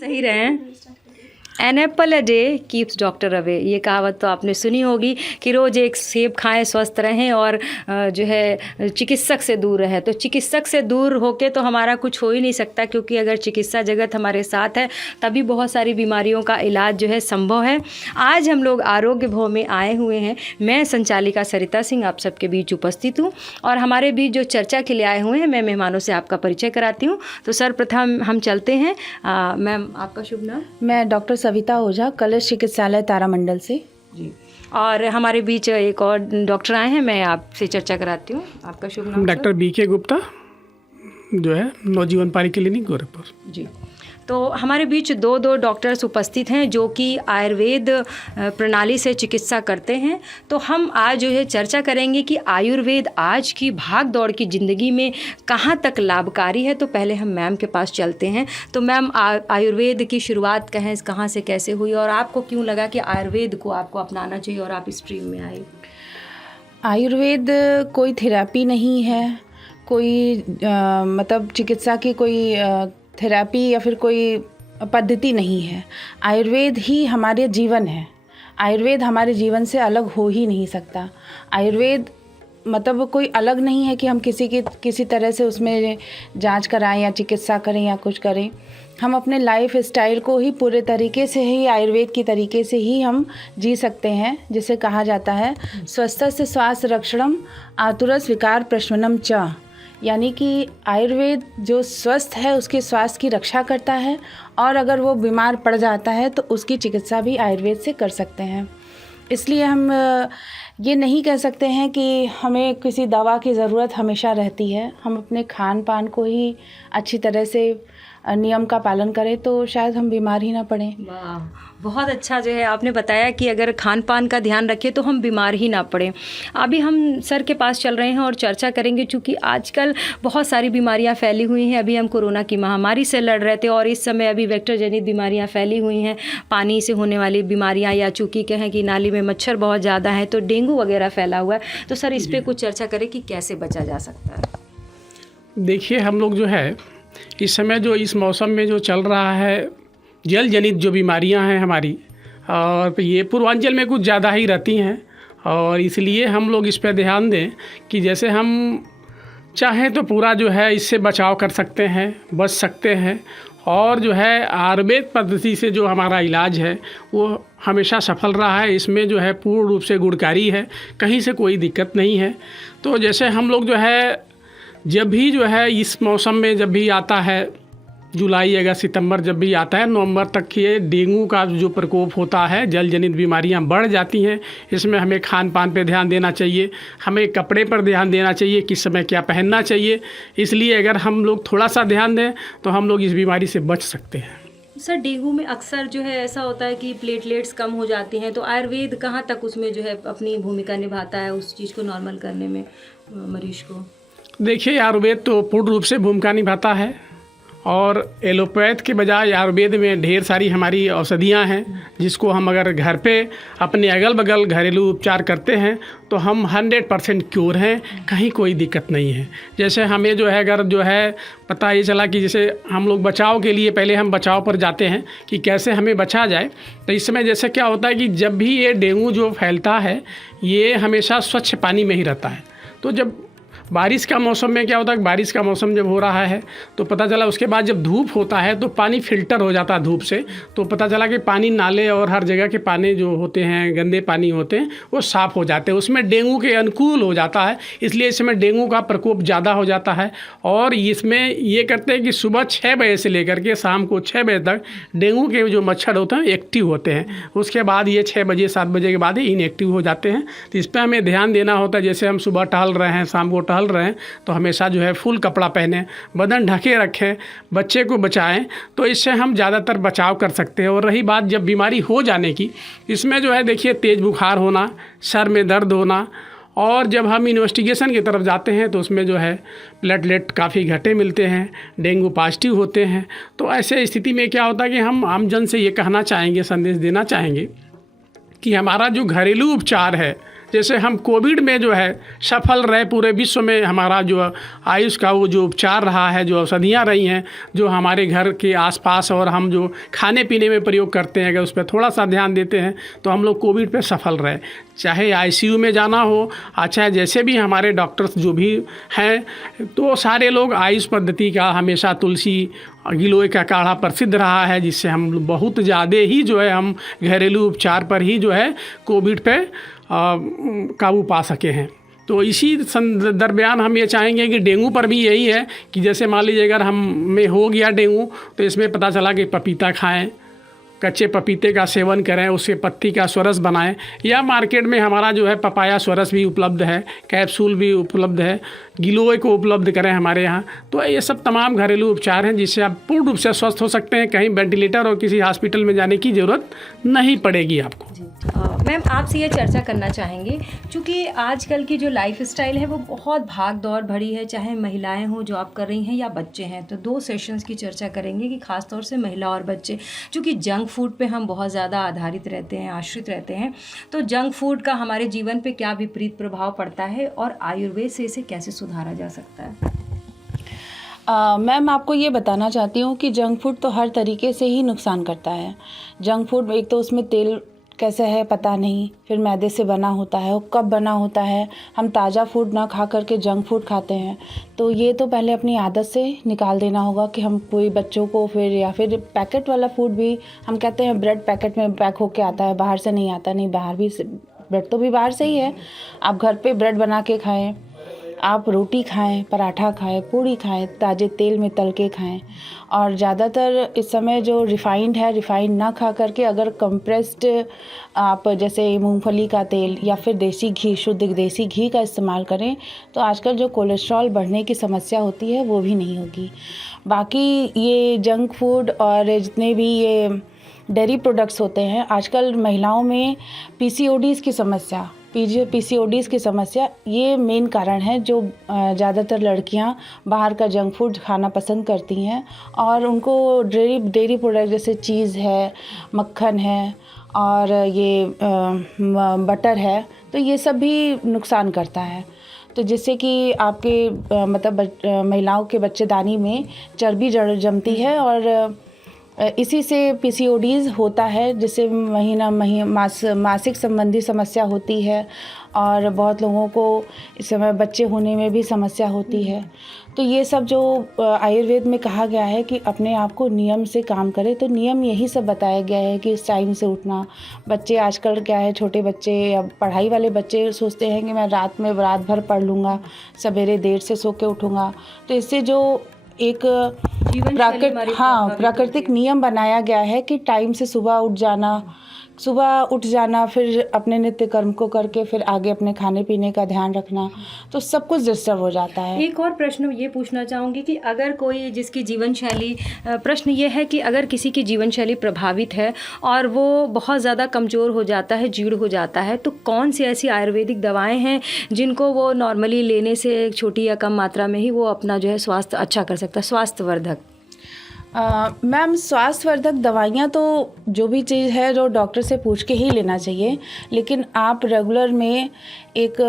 सही रहे। An apple a day keeps doctor away, ये कहावत तो आपने सुनी होगी कि रोज़ एक सेब खाएं, स्वस्थ रहें और जो है चिकित्सक से दूर रहें। तो चिकित्सक से दूर होके तो हमारा कुछ हो ही नहीं सकता, क्योंकि अगर चिकित्सा जगत हमारे साथ है तभी बहुत सारी बीमारियों का इलाज जो है संभव है। आज हम लोग आरोग्य भव में आए हुए हैं। मैं संचालिका सरिता सिंह आप सबके बीच उपस्थित हूँ और हमारे बीच जो चर्चा के लिए आए हुए हैं, मैं मेहमानों से आपका परिचय कराती हूँ। तो सर्वप्रथम हम चलते हैं। मैम, आपका शुभ नाम? मैं डॉक्टर सविता ओझा, कलश चिकित्सालय तारामंडल से। जी। और हमारे बीच एक और डॉक्टर आए हैं, मैं आपसे चर्चा कराती हूँ। आपका शुभ नाम? डॉक्टर बीके गुप्ता, जो है नवजीवन पारी क्लिनिक गोरखपुर। जी। तो हमारे बीच दो डॉक्टर्स उपस्थित हैं जो कि आयुर्वेद प्रणाली से चिकित्सा करते हैं। तो हम आज जो है चर्चा करेंगे कि आयुर्वेद आज की भाग दौड़ की ज़िंदगी में कहाँ तक लाभकारी है। तो पहले हम मैम के पास चलते हैं। तो मैम, आयुर्वेद की शुरुआत कहाँ से कैसे हुई और आपको क्यों लगा कि आयुर्वेद को आपको अपनाना चाहिए और आप इस स्ट्रीम में आए? आयुर्वेद कोई थेरेपी नहीं है, कोई मतलब चिकित्सा की कोई थेरेपी या फिर कोई पद्धति नहीं है। आयुर्वेद ही हमारे जीवन है। आयुर्वेद हमारे जीवन से अलग हो ही नहीं सकता। आयुर्वेद मतलब कोई अलग नहीं है कि हम किसी तरह से उसमें जांच कराएं या चिकित्सा करें या कुछ करें। हम अपने लाइफ स्टाइल को ही पूरे तरीके से ही आयुर्वेद की तरीके से ही हम जी सकते हैं, जिसे कहा जाता है स्वस्थस्य स्वास्थ्य रक्षणम आतुरस विकार प्रशमनम च, यानी कि आयुर्वेद जो स्वस्थ है उसके स्वास्थ्य की रक्षा करता है और अगर वो बीमार पड़ जाता है तो उसकी चिकित्सा भी आयुर्वेद से कर सकते हैं। इसलिए हम ये नहीं कह सकते हैं कि हमें किसी दवा की ज़रूरत हमेशा रहती है। हम अपने खान पान को ही अच्छी तरह से नियम का पालन करें तो शायद हम बीमार ही ना पड़ें। वाह, बहुत अच्छा जो है आपने बताया कि अगर खान पान का ध्यान रखें तो हम बीमार ही ना पड़ें। अभी हम सर के पास चल रहे हैं और चर्चा करेंगे, चूँकि आजकल बहुत सारी बीमारियां फैली हुई हैं। अभी हम कोरोना की महामारी से लड़ रहे थे और इस समय अभी वेक्टर जनित बीमारियां फैली हुई हैं, पानी से होने वाली बीमारियां, या चूँकि कहें कि नाली में मच्छर बहुत ज़्यादा है तो डेंगू वगैरह फैला हुआ है। तो सर, इस पर कुछ चर्चा करें कि कैसे बचा जा सकता है। देखिए, हम लोग जो है इस समय जो इस मौसम में जो चल रहा है, जल जनित जो बीमारियां हैं हमारी, और ये पूर्वांचल में कुछ ज़्यादा ही रहती हैं और इसलिए हम लोग इस पर ध्यान दें कि जैसे हम चाहें तो पूरा जो है इससे बचाव कर सकते हैं, बच सकते हैं। और जो है आयुर्वेद पद्धति से जो हमारा इलाज है वो हमेशा सफल रहा है। इसमें जो है पूर्ण रूप से गुणकारी है, कहीं से कोई दिक्कत नहीं है। तो जैसे हम लोग जो है जब भी जो है इस मौसम में जब भी आता है, जुलाई अगस्त सितंबर जब भी आता है, नवंबर तक ये डेंगू का जो प्रकोप होता है, जल जनित बीमारियां बढ़ जाती हैं। इसमें हमें खान पान पे ध्यान देना चाहिए, हमें कपड़े पर ध्यान देना चाहिए, किस समय क्या पहनना चाहिए। इसलिए अगर हम लोग थोड़ा सा ध्यान दें तो हम लोग इस बीमारी से बच सकते हैं। सर, डेंगू में अक्सर जो है ऐसा होता है कि प्लेटलेट्स कम हो जाती हैं, तो आयुर्वेद कहाँ तक उसमें जो है अपनी भूमिका निभाता है उस चीज़ को नॉर्मल करने में मरीज को? देखिए, आयुर्वेद तो पूर्ण रूप से भूमिका निभाता है और एलोपैथ के बजाय आयुर्वेद में ढेर सारी हमारी औषधियाँ हैं, जिसको हम अगर घर पे अपने अगल बगल घरेलू उपचार करते हैं तो हम 100% क्योर हैं, कहीं कोई दिक्कत नहीं है। जैसे हमें जो है अगर जो है पता ये चला कि जैसे हम लोग बचाव के लिए पहले हम बचाव पर जाते हैं कि कैसे हमें बचा जाए। तो इस समय जैसे क्या होता है कि जब भी ये डेंगू जो फैलता है ये हमेशा स्वच्छ पानी में ही रहता है। तो जब बारिश का मौसम में क्या होता है, बारिश का मौसम जब हो रहा है तो पता चला उसके बाद जब धूप होता है तो पानी फिल्टर हो जाता है धूप से, तो पता चला कि पानी नाले और हर जगह के पानी जो होते हैं, गंदे पानी होते हैं, वो साफ़ हो जाते हैं, उसमें डेंगू के अनुकूल हो जाता है। इसलिए इस समय डेंगू का प्रकोप ज़्यादा हो जाता है। और इसमें ये करते हैं कि सुबह 6 बजे से लेकर के शाम को 6 बजे तक डेंगू के जो मच्छर होते हैं एक्टिव होते हैं। उसके बाद ये 6 बजे 7 बजे के बाद ही इनएक्टिव हो जाते हैं। तो इस पर हमें ध्यान देना होता है। जैसे हम सुबह टहल रहे हैं, शाम को टहल रहे हैं, तो हमेशा जो है फुल कपड़ा पहने, बदन ढके रखें, बच्चे को बचाएं, तो इससे हम ज़्यादातर बचाव कर सकते हैं। और रही बात जब बीमारी हो जाने की, इसमें जो है देखिए तेज़ बुखार होना, सर में दर्द होना, और जब हम इन्वेस्टिगेशन की तरफ जाते हैं तो उसमें जो है प्लेटलेट काफ़ी घटे मिलते हैं, डेंगू पॉजिटिव होते हैं। तो ऐसे स्थिति में क्या होता है कि हम आमजन से ये कहना चाहेंगे, संदेश देना चाहेंगे कि हमारा जो घरेलू उपचार है जैसे हम कोविड में जो है सफल रहे, पूरे विश्व में हमारा जो आयुष का वो जो उपचार रहा है, जो औषधियाँ रही हैं, जो हमारे घर के आसपास और हम जो खाने पीने में प्रयोग करते हैं, अगर उस पर थोड़ा सा ध्यान देते हैं तो हम लोग कोविड पे सफल रहे। चाहे आईसीयू में जाना हो, अच्छा जैसे भी हमारे डॉक्टर्स जो भी हैं, तो सारे लोग आयुष पद्धति का हमेशा तुलसी गिलोय का काढ़ा प्रसिद्ध रहा है, जिससे हम बहुत ज़्यादा ही जो है हम घरेलू उपचार पर ही जो है कोविड पे काबू पा सके हैं। तो इसी दरमियान हम ये चाहेंगे कि डेंगू पर भी यही है कि जैसे मान लीजिए अगर हम में हो गया डेंगू, तो इसमें पता चला कि पपीता खाएं, कच्चे पपीते का सेवन करें, उसके पत्ती का स्वरस बनाएं, या मार्केट में हमारा जो है पपाया स्वरस भी उपलब्ध है, कैप्सूल भी उपलब्ध है, गिलोय को उपलब्ध करें हमारे यहाँ। तो ये सब तमाम घरेलू उपचार हैं जिससे आप पूर्ण रूप से स्वस्थ हो सकते हैं। कहीं वेंटिलेटर और किसी हॉस्पिटल में जाने की ज़रूरत नहीं पड़ेगी आपको। मैम आपसे ये चर्चा करना चाहेंगे, क्योंकि आजकल की जो लाइफ स्टाइल है वो बहुत भाग दौड़ भरी है, चाहे महिलाएं हों जॉब कर रही हैं या बच्चे हैं। तो 2 सेशंस की चर्चा करेंगे कि ख़ास तौर से महिला और बच्चे, क्योंकि जंक फूड पे हम बहुत ज़्यादा आधारित रहते हैं, आश्रित रहते हैं। तो जंक फूड का हमारे जीवन पे क्या विपरीत प्रभाव पड़ता है और आयुर्वेद से इसे कैसे सुधारा जा सकता है? मैम आपको ये बताना चाहती हूँ कि जंक फूड तो हर तरीके से ही नुकसान करता है। जंक फूड एक तो उसमें तेल कैसे है पता नहीं, फिर मैदे से बना होता है, वो कब बना होता है, हम ताज़ा फूड ना खा करके जंक फूड खाते हैं। तो ये तो पहले अपनी आदत से निकाल देना होगा कि हम कोई बच्चों को फिर या फिर पैकेट वाला फूड भी, हम कहते हैं ब्रेड पैकेट में पैक होके आता है, बाहर से नहीं आता। नहीं, बाहर भी ब्रेड तो भी बाहर से ही है। आप घर पे ब्रेड बना के खाएं, आप रोटी खाएं, पराठा खाएं, पूड़ी खाएं, ताज़े तेल में तल के खाएं। और ज़्यादातर इस समय जो रिफ़ाइंड है, रिफ़ाइंड ना खा करके अगर कंप्रेस्ड आप जैसे मूंगफली का तेल या फिर देसी घी, शुद्ध देसी घी का इस्तेमाल करें, तो आजकल जो कोलेस्ट्रॉल बढ़ने की समस्या होती है वो भी नहीं होगी। बाकी ये जंक फूड और जितने भी ये डेयरी प्रोडक्ट्स होते हैं, आजकल महिलाओं में पीसीओडीज़ की समस्या, पीसीओडीज़ की समस्या ये मेन कारण है जो ज़्यादातर लड़कियां बाहर का जंक फूड खाना पसंद करती हैं। और उनको डेयरी प्रोडक्ट जैसे चीज़ है, मक्खन है और ये बटर है, तो ये सब भी नुकसान करता है। तो जिससे कि आपके मतलब महिलाओं के बच्चेदानी में चर्बी जमती है और इसी से पीसीओडीज़ होता है, जिससे मासिक संबंधी समस्या होती है और बहुत लोगों को इस समय बच्चे होने में भी समस्या होती है। तो ये सब जो आयुर्वेद में कहा गया है कि अपने आप को नियम से काम करें, तो नियम यही सब बताया गया है कि इस टाइम से उठना। बच्चे आजकल क्या है, छोटे बच्चे या पढ़ाई वाले बच्चे सोचते हैं कि मैं रात भर पढ़ लूँगा, सवेरे देर से सो के उठूँगा। तो इससे जो एक प्राकृतिक नियम बनाया गया है कि टाइम से सुबह उठ जाना, फिर अपने नित्य कर्म को करके फिर आगे अपने खाने पीने का ध्यान रखना, तो सब कुछ डिस्टर्ब हो जाता है। एक और प्रश्न ये पूछना चाहूँगी कि अगर कोई जिसकी जीवन शैली, प्रश्न ये है कि अगर किसी की जीवन शैली प्रभावित है और वो बहुत ज़्यादा कमज़ोर हो जाता है, जीर्ण हो जाता है, तो कौन सी ऐसी आयुर्वेदिक दवाएं हैं जिनको वो नॉर्मली लेने से छोटी या कम मात्रा में ही वो अपना जो है स्वास्थ्य अच्छा कर सकता है, स्वास्थ्यवर्धक? मैम स्वास्थ्यवर्धक दवाइयाँ तो जो भी चीज़ है जो डॉक्टर से पूछ के ही लेना चाहिए, लेकिन आप रेगुलर में एक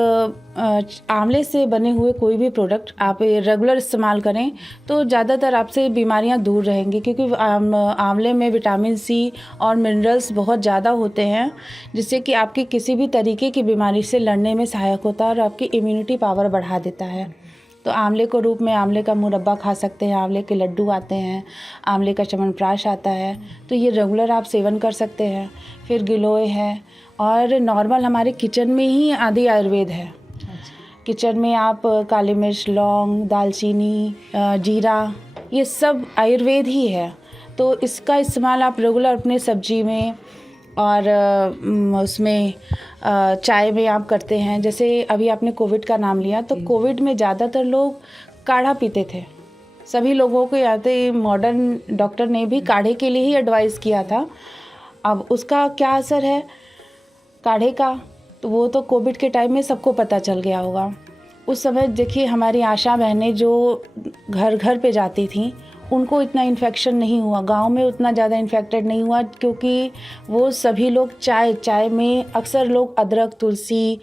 आंवले से बने हुए कोई भी प्रोडक्ट आप रेगुलर इस्तेमाल करें तो ज़्यादातर आपसे बीमारियां दूर रहेंगी, क्योंकि आंवले में विटामिन सी और मिनरल्स बहुत ज़्यादा होते हैं, जिससे कि आपकी किसी भी तरीके की बीमारी से लड़ने में सहायक होता है और आपकी इम्यूनिटी पावर बढ़ा देता है। तो आंवले को रूप में आंवले का मुरब्बा खा सकते हैं, आंवले के लड्डू आते हैं, आंवले का च्यवनप्राश आता है, तो ये रेगुलर आप सेवन कर सकते हैं। फिर गिलोय है और नॉर्मल हमारे किचन में ही आदि आयुर्वेद है। किचन में आप काली मिर्च, लौंग, दालचीनी, जीरा, ये सब आयुर्वेद ही है। तो इसका इस्तेमाल आप रेगुलर अपने सब्जी में और उसमें चाय में आप करते हैं। जैसे अभी आपने कोविड का नाम लिया, तो कोविड में ज़्यादातर लोग काढ़ा पीते थे। सभी लोगों को याद, मॉडर्न डॉक्टर ने भी काढ़े के लिए ही एडवाइस किया था। अब उसका क्या असर है काढ़े का, तो वो तो कोविड के टाइम में सबको पता चल गया होगा। उस समय देखिए हमारी आशा बहनें जो घर घर पे जाती थीं, उनको इतना इन्फेक्शन नहीं हुआ, गांव में उतना ज़्यादा इन्फेक्टेड नहीं हुआ, क्योंकि वो सभी लोग चाय में अक्सर लोग अदरक, तुलसी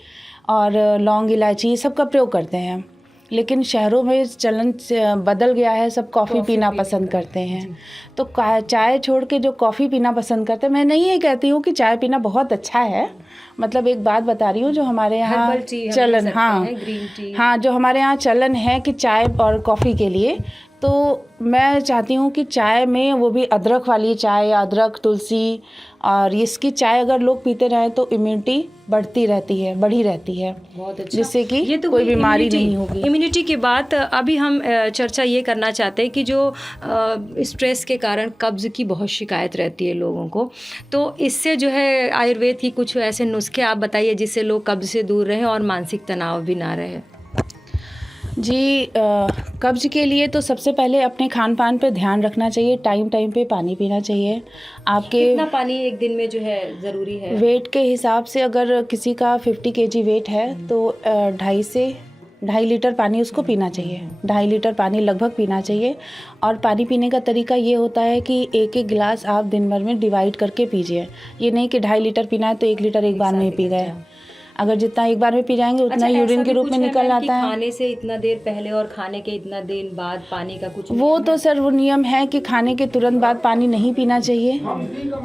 और लौंग, इलायची सब का प्रयोग करते हैं। लेकिन शहरों में चलन बदल गया है, सब कॉफ़ी पीना पसंद करते हैं। तो चाय छोड़ के जो कॉफ़ी पीना पसंद करते हैं, मैं नहीं ये कहती हूँ कि चाय पीना बहुत अच्छा है, मतलब एक बात बता रही हूँ जो हमारे यहाँ चलन, हाँ जो हमारे यहाँ चलन है कि चाय और कॉफ़ी के लिए, तो मैं चाहती हूँ कि चाय में वो भी अदरक वाली चाय, अदरक, तुलसी और इसकी चाय अगर लोग पीते रहें तो इम्यूनिटी बढ़ी रहती है, बहुत अच्छा। जिससे कि ये तो कोई बीमारी नहीं होगी। इम्यूनिटी की बात अभी हम चर्चा ये करना चाहते हैं कि जो स्ट्रेस के कारण कब्ज़ की बहुत शिकायत रहती है लोगों को, तो इससे जो है आयुर्वेद की कुछ ऐसे नुस्खे आप बताइए जिससे लोग कब्ज़ से दूर रहें और मानसिक तनाव भी ना रहे। जी, कब्ज़ के लिए तो सबसे पहले अपने खान पान पे ध्यान रखना चाहिए, टाइम पे पानी पीना चाहिए। आपके कितना पानी एक दिन में जो है ज़रूरी है? वेट के हिसाब से अगर किसी का 50 kg वेट है तो 2.5 से 2.5 लीटर पानी उसको पीना चाहिए, 2.5 लीटर पानी लगभग पीना चाहिए। और पानी पीने का तरीका ये होता है कि एक गिलास आप दिन भर में डिवाइड करके पीजिए। ये नहीं कि 2.5 लीटर पीना है तो 1 लीटर एक बार में ही पी गए। अगर जितना एक बार में पी जाएंगे उतना यूरिन के रूप में निकल आता है। खाने से इतना देर पहले और खाने के इतना देर बाद पानी का कुछ वो तो सर वो नियम है कि खाने के तुरंत बाद पानी नहीं पीना चाहिए,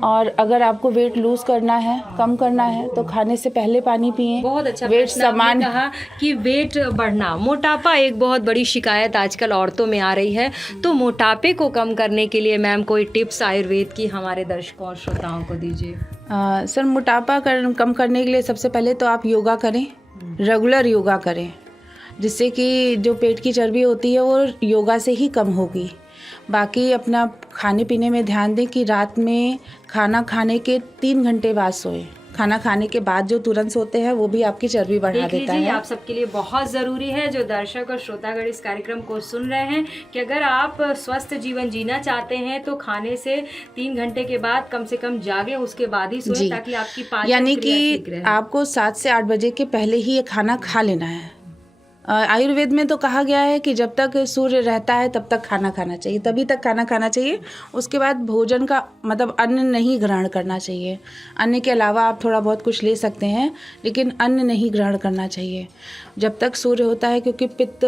और अगर आपको वेट लूज करना है, कम करना है, तो खाने से पहले पानी पिए। बहुत अच्छा वेट समान कहा कि वेट बढ़ना, मोटापा एक बहुत बड़ी शिकायत आजकल औरतों में आ रही है, तो मोटापे को कम करने के लिए मैम कोई टिप्स आयुर्वेद की हमारे दर्शकों और श्रोताओं को दीजिए। सर मोटापा कम करने के लिए सबसे पहले तो आप योगा करें, रेगुलर योगा करें, जिससे कि जो पेट की चर्बी होती है वो योगा से ही कम होगी। बाकी अपना खाने पीने में ध्यान दें कि रात में खाना खाने के 3 घंटे बाद सोएं। खाना खाने के बाद जो तुरंत सोते हैं वो भी आपकी चर्बी बढ़ा देता है। आप सबके लिए बहुत ज़रूरी है, जो दर्शक और श्रोतागण इस कार्यक्रम को सुन रहे हैं, कि अगर आप स्वस्थ जीवन जीना चाहते हैं तो खाने से 3 घंटे के बाद कम से कम जागे, उसके बाद ही सोएं, ताकि आपकी पाचन यानी क्रिया ठीक कि रहे। आपको 7 से 8 बजे के पहले ही ये खाना खा लेना है। आयुर्वेद में तो कहा गया है कि जब तक सूर्य रहता है तब तक खाना खाना चाहिए, तभी तक खाना खाना चाहिए। उसके बाद भोजन का मतलब अन्न नहीं ग्रहण करना चाहिए। अन्न के अलावा आप थोड़ा बहुत कुछ ले सकते हैं, लेकिन अन्न नहीं ग्रहण करना चाहिए जब तक सूर्य होता है, क्योंकि पित्त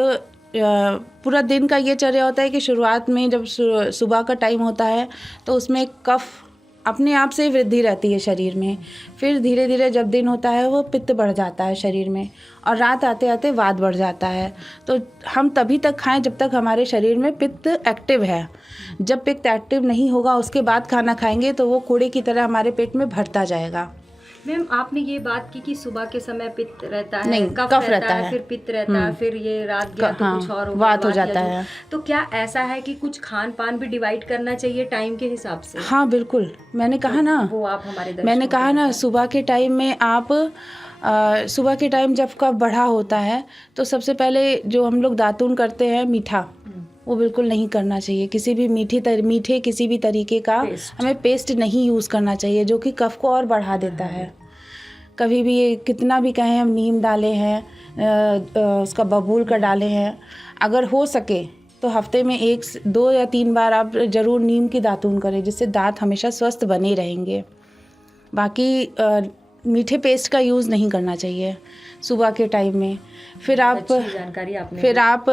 पूरा दिन का ये चर्या होता है कि शुरुआत में जब सुबह का टाइम होता है तो उसमें कफ अपने आप से वृद्धि रहती है शरीर में। फिर धीरे धीरे जब दिन होता है वो पित्त बढ़ जाता है शरीर में, और रात आते आते वात बढ़ जाता है। तो हम तभी तक खाएं जब तक हमारे शरीर में पित्त एक्टिव है। जब पित्त एक्टिव नहीं होगा उसके बाद खाना खाएंगे तो वो कूड़े की तरह हमारे पेट में भरता जाएगा। मैम आपने ये बात की कि सुबह के समय पित्त रहता है, नहीं, कफ रहता है, फिर पित्त रहता है, फिर ये रात गया तो कुछ और वात हो जाता है। तो क्या ऐसा है कि कुछ खान पान भी डिवाइड करना चाहिए टाइम के हिसाब से? हाँ बिल्कुल, मैंने कहा ना, वो आप हमारे मैंने कहा ना, सुबह के टाइम में आप सुबह के टाइम जब कफ बढ़ा होता है तो सबसे पहले जो हम लोग दातून करते हैं मीठा, वो बिल्कुल नहीं करना चाहिए। किसी भी मीठे किसी भी तरीके का हमें पेस्ट नहीं यूज़ करना चाहिए, जो कि कफ को और बढ़ा देता है। कभी भी कितना भी कहें हम नीम डाले हैं, उसका बबूल का डाले हैं, अगर हो सके तो हफ्ते में 1, 2 या 3 बार आप ज़रूर नीम की दातून करें, जिससे दांत हमेशा स्वस्थ बने रहेंगे। बाकी मीठे पेस्ट का यूज़ नहीं करना चाहिए सुबह के टाइम में। फिर आप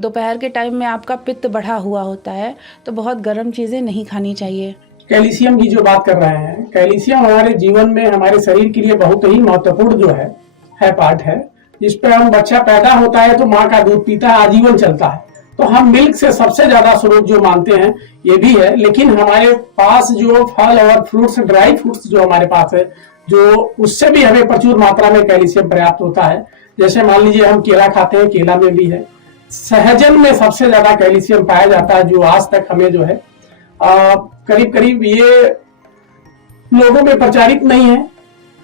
दोपहर के टाइम में आपका पित्त बढ़ा हुआ होता है तो बहुत गर्म चीज़ें नहीं खानी चाहिए। कैल्शियम की जो बात कर रहे हैं, कैल्शियम हमारे जीवन में, हमारे शरीर के लिए बहुत ही महत्वपूर्ण जो है पार्ट है। जिस पे हम बच्चा पैदा होता है तो माँ का दूध पीता है, आजीवन चलता है, तो हम मिल्क से सबसे ज्यादा स्रोत जो मानते हैं ये भी है। लेकिन हमारे पास जो फल और फ्रूट्स, ड्राई फ्रूट्स जो हमारे पास है, जो उससे भी हमें प्रचुर मात्रा में कैल्शियम पर्याप्त होता है। जैसे मान लीजिए हम केला खाते हैं, केला में भी है। सहजन में सबसे ज्यादा कैल्शियम पाया जाता है, जो आज तक हमें जो है करीब ये लोगों में प्रचारित नहीं है।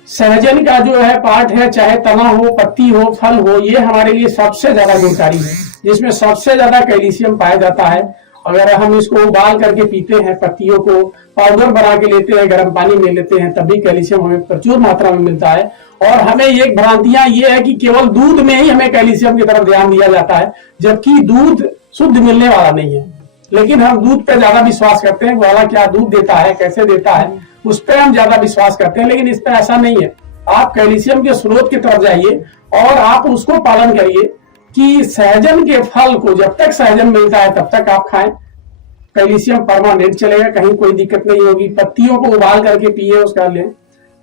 सहजन का जो है पार्ट है, चाहे तना हो, पत्ती हो, फल हो, ये हमारे लिए सबसे ज्यादा गुणकारी है, जिसमें सबसे ज्यादा कैल्शियम पाया जाता है। अगर हम इसको उबाल करके पीते हैं, पत्तियों को पाउडर बना के लेते हैं, गर्म पानी में लेते हैं, तभी कैल्शियम हमें प्रचुर मात्रा में मिलता है। और हमें ये भ्रांतियां ये है कि केवल दूध में ही हमें कैल्शियम की तरफ ध्यान दिया जाता है, जबकि दूध शुद्ध मिलने वाला नहीं है। लेकिन हम दूध पे ज्यादा विश्वास करते हैं, ग्वाला क्या दूध देता है, कैसे देता है, उस पर हम ज्यादा विश्वास करते हैं। लेकिन इस पे ऐसा नहीं है। आप कैल्शियम के स्रोत की तरफ जाइए और आप उसको पालन करिए कि सहजन के फल को जब तक सहजन मिलता है तब तक आप खाएं। कैल्शियम परमानेंट चलेगा, कहीं कोई दिक्कत नहीं होगी। पत्तियों को उबाल करके पिए, उसका लें,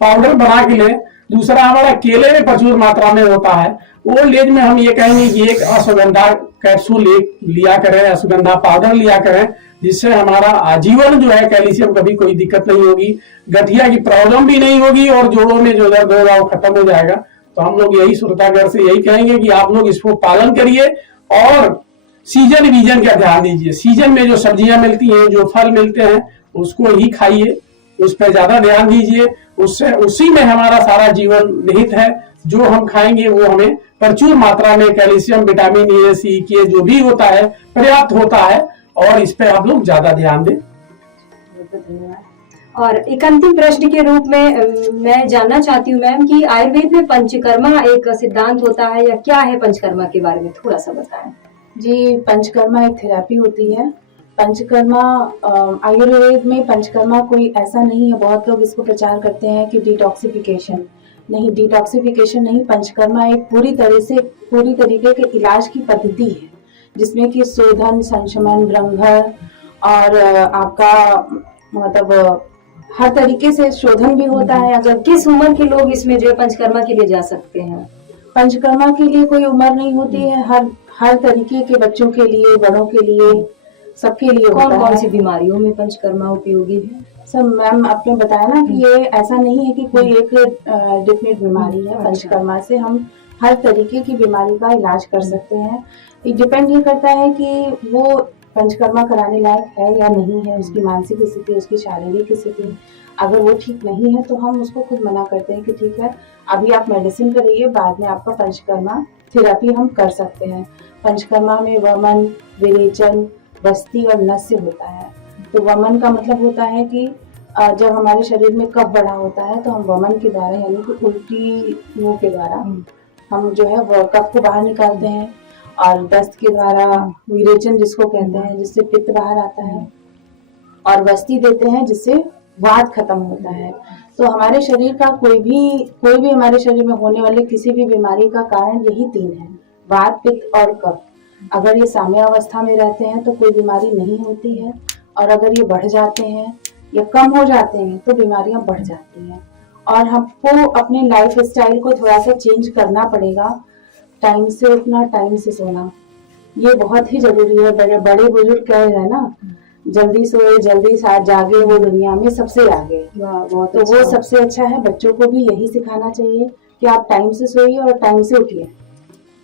पाउडर बना के लें। दूसरा, हमारा केले में प्रचुर मात्रा में होता है। ओल्ड एज में हम ये कहेंगे कि एक अश्वगंधा कैप्सूल लिया करें, अश्वगंधा पाउडर लिया करें, जिससे हमारा आजीवन जो है कैल्शियम कभी कोई दिक्कत नहीं होगी, गठिया की प्रॉब्लम भी नहीं होगी और जोड़ों में जो दर्द होगा वो खत्म हो जाएगा। तो हम लोग यही श्रोतागण से यही कहेंगे कि आप लोग इसको पालन करिए और सीजन बीजन का ध्यान दीजिए। सीजन में जो सब्जियां मिलती हैं, जो फल मिलते हैं, उसको ही खाइए, उस पर ज्यादा ध्यान दीजिए। उससे उसी में हमारा सारा जीवन निहित है। जो हम खाएंगे वो हमें प्रचुर मात्रा में कैल्शियम, विटामिन ए, सी, के जो भी होता है पर्याप्त होता है, और इस पे आप लोग ज्यादा ध्यान दें। और एक अंतिम प्रश्न के रूप में मैं जानना चाहती हूँ मैम कि आयुर्वेद में पंचकर्मा एक सिद्धांत होता है या क्या है? पंचकर्मा के बारे में थोड़ा सा बताएं। जी, पंचकर्मा एक थेरेपी होती है। पंचकर्मा आयुर्वेद में पंचकर्मा कोई ऐसा नहीं है, बहुत लोग इसको प्रचार करते हैं कि डिटॉक्सिफिकेशन नहीं, डिटॉक्सिफिकेशन नहीं। पंचकर्मा एक पूरी तरीके के इलाज की पद्धति है, जिसमें कि शोधन, संशमन, ब्रह्मघर और आपका मतलब हर तरीके से शोधन भी होता है। अगर किस उम्र के लोग इसमें जो है पंचकर्मा के लिए जा सकते हैं? पंचकर्मा के लिए कोई उम्र नहीं होती है, हर तरीके के बच्चों के लिए, बड़ों के लिए, सबके लिए होता है। कौन कौन सी बीमारियों में पंचकर्मा उपयोगी है? सर, मैम आपने बताया ना कि ये ऐसा नहीं है कि कोई एक डिफिनेट बीमारी है। पंचकर्मा से हम हर तरीके की बीमारी का इलाज कर सकते हैं। ये डिपेंड ये करता है कि वो पंचकर्मा कराने लायक है या नहीं है, उसकी मानसिक स्थिति, उसकी शारीरिक स्थिति। अगर वो ठीक नहीं है तो हम उसको खुद मना करते हैं कि ठीक है, अभी आप मेडिसिन करिए, बाद में आपका पंचकर्मा थेरेपी हम कर सकते हैं। पंचकर्मा में वमन, विरेचन, बस्ती और नस्य होता है। तो वमन का मतलब होता है कि जब हमारे शरीर में कफ बढ़ा होता है तो हम वमन के द्वारा, यानी कि उल्टी मुंह के द्वारा हम जो है वो कफ को बाहर निकालते हैं। और दस्त के द्वारा विरेचन जिसको कहते हैं, जिससे पित्त बाहर आता है। और बस्ती देते हैं जिससे वात खत्म होता है। तो हमारे शरीर का कोई भी हमारे शरीर में होने वाले किसी भी बीमारी का कारण यही तीन है, वात, पित्त और कफ। अगर ये साम्य अवस्था में रहते हैं तो कोई बीमारी नहीं होती है, और अगर ये बढ़ जाते हैं या कम हो जाते हैं तो बीमारियां बढ़ जाती हैं। और हमको अपने लाइफ स्टाइल को थोड़ा सा चेंज करना पड़ेगा। टाइम से उठना, टाइम से सोना, ये बहुत ही जरूरी है। बड़े बुजुर्ग कह रहे हैं ना, जल्दी सोए जल्दी साथ जागे, वो दुनिया में सबसे आगे। तो वो सबसे अच्छा है। बच्चों को भी यही सिखाना चाहिए कि आप टाइम से सोइए और टाइम से उठिए।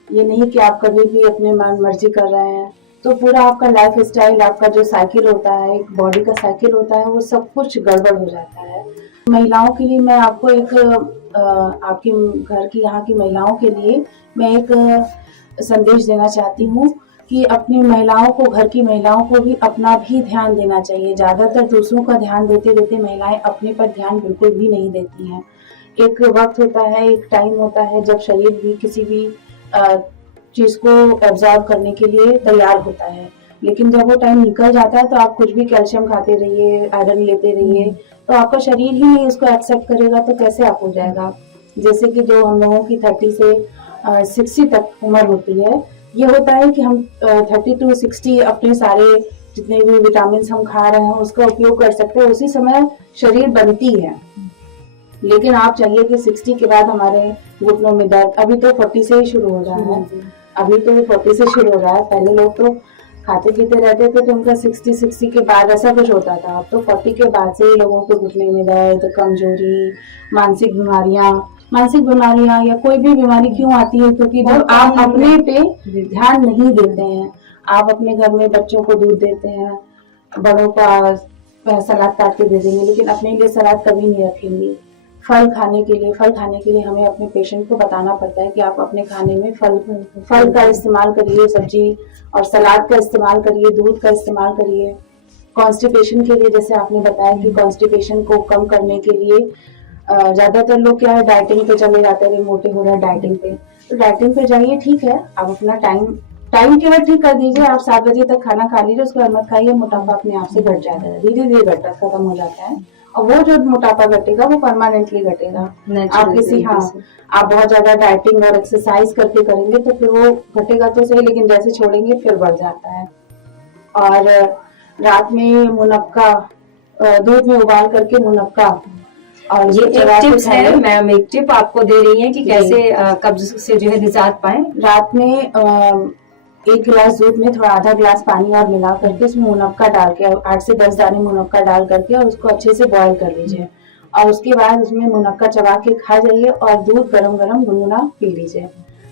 ये नहीं कि आप कभी भी अपने मन मर्जी कर रहे हैं, तो पूरा आपका लाइफ स्टाइल, आपका जो साइकिल होता है, एक बॉडी का साइकिल होता है, वो सब कुछ गड़बड़ हो जाता है। महिलाओं के लिए मैं आपको आपके घर की, यहाँ की महिलाओं के लिए मैं एक संदेश देना चाहती हूँ कि अपनी महिलाओं को, घर की महिलाओं को भी अपना भी ध्यान देना चाहिए। ज्यादातर दूसरों का ध्यान देते देते महिलाएं अपने पर ध्यान बिल्कुल भी नहीं देती हैं। एक वक्त होता है, एक टाइम होता है जब शरीर भी किसी भी चीज को एब्जॉर्ब करने के लिए तैयार होता है, लेकिन जब वो टाइम निकल जाता है तो आप कुछ भी कैल्शियम खाते रहिए, आयरन लेते रहिए, तो आपका शरीर ही नहीं उसको एक्सेप्ट करेगा, तो कैसे आप हो जाएगा। जैसे कि जो हम लोगों की 30 से 60 तक उम्र होती है, ये होता है कि हम 30 to 60 अपने सारे जितने भी विटामिन हम खा रहे हैं उसका उपयोग कर सकते हैं, उसी समय शरीर बनती है। लेकिन आप चाहिए कि 60 के बाद हमारे घुटनों में दर्द, अभी तो 40 से ही शुरू हो रहा है, अभी तो 40 से शुरू हो रहा है। पहले लोग तो खाते पीते रहते थे तो उनका 60 के बाद ऐसा कुछ होता था। अब तो 40 के बाद से ही लोगों को घुटने में दर्द, कमजोरी, मानसिक बीमारियां या कोई भी बीमारी क्यों आती है, क्योंकि जब आप अपने पे ध्यान नहीं देते हैं, आप अपने घर में बच्चों को दूध देते हैं, बड़ों का सलाद काट के दे देंगे, लेकिन अपने लिए सलाद कभी नहीं रखेंगे। फल खाने के लिए हमें अपने पेशेंट को बताना पड़ता है कि आप अपने खाने में फल का इस्तेमाल करिए, सब्जी और सलाद का इस्तेमाल करिए, दूध का इस्तेमाल करिए। कॉन्स्टिपेशन के लिए, जैसे आपने बताया कि कॉन्स्टिपेशन को कम करने के लिए ज्यादातर लोग क्या है, डाइटिंग पे चले जाते हैं, मोटे हो रहे हैं डाइटिंग पे, तो डाइटिंग पे जाइए, ठीक है, आप अपना टाइम केवल ठीक कर दीजिए, आप 7 बजे तक खाना खा लीजिए, उसके बाद मत खाइए, मोटापा अपने आप से घट जाता है, धीरे धीरे घटता खत्म हो जाता है। और वो जो मोटापा घटेगा वो परमानेंटली घटेगा। आप किसी आप बहुत ज्यादा डाइटिंग और एक्सरसाइज करके करेंगे तो फिर वो घटेगा तो सही, लेकिन जैसे छोड़ेंगे फिर बढ़ जाता है। और रात में मुनक्का, दूध में उबाल करके मुनक्का, और ये एक टिप्स है मैम, एक टिप आपको दे रही है कि कैसे कब्ज से जो है निजात पाए। रात में 1 गिलास दूध में थोड़ा आधा गिलास पानी और मिला करके उसमें मुनक्का डाल के 8 से 10 दाने मुनक्का डाल करके और उसको अच्छे से बॉईल कर लीजिए, और उसके बाद उसमें मुनक्का चबा के खा जाइए और दूध गरम गरम गुनगुना पी लीजिए।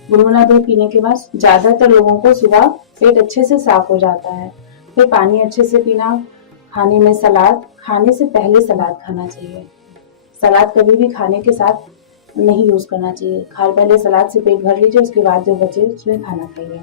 गुनगुना दूध पीने के बाद ज्यादातर लोगों को सुबह पेट अच्छे से साफ हो जाता है। फिर पानी अच्छे से पीना, खाने में सलाद, खाने से पहले सलाद खाना चाहिए। सलाद कभी भी खाने के साथ नहीं यूज करना चाहिए। पहले सलाद से पेट भर लीजिए, उसके बाद जो बचे उसमें खाना खाइए।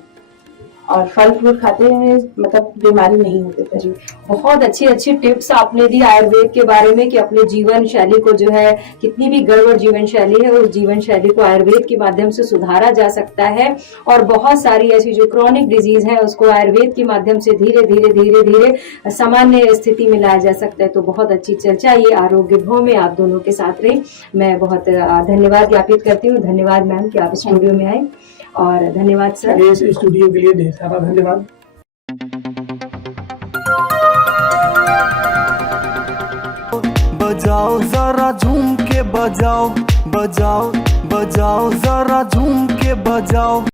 और फल फ्रूट खाते हुए मतलब बीमारी नहीं होती फिर। बहुत अच्छी अच्छी टिप्स आपने दी आयुर्वेद के बारे में कि अपने जीवन शैली को जो है, कितनी भी गड़बड़ जीवन शैली है उस जीवन शैली को आयुर्वेद के माध्यम से सुधारा जा सकता है। और बहुत सारी ऐसी जो क्रॉनिक डिजीज है उसको आयुर्वेद के माध्यम से धीरे धीरे धीरे धीरे सामान्य स्थिति में लाया जा सकता है। तो बहुत अच्छी चर्चा ये आरोग्य भव में आप दोनों के साथ रही। मैं बहुत धन्यवाद ज्ञापित करती हूँ। धन्यवाद मैम कि आप स्टूडियो में आए, और धन्यवाद सर। इस स्टूडियो के लिए ढेर सारा धन्यवाद। बजाओ जरा झूम के बजाओ, बजाओ बजाओ जरा झूम के बजाओ।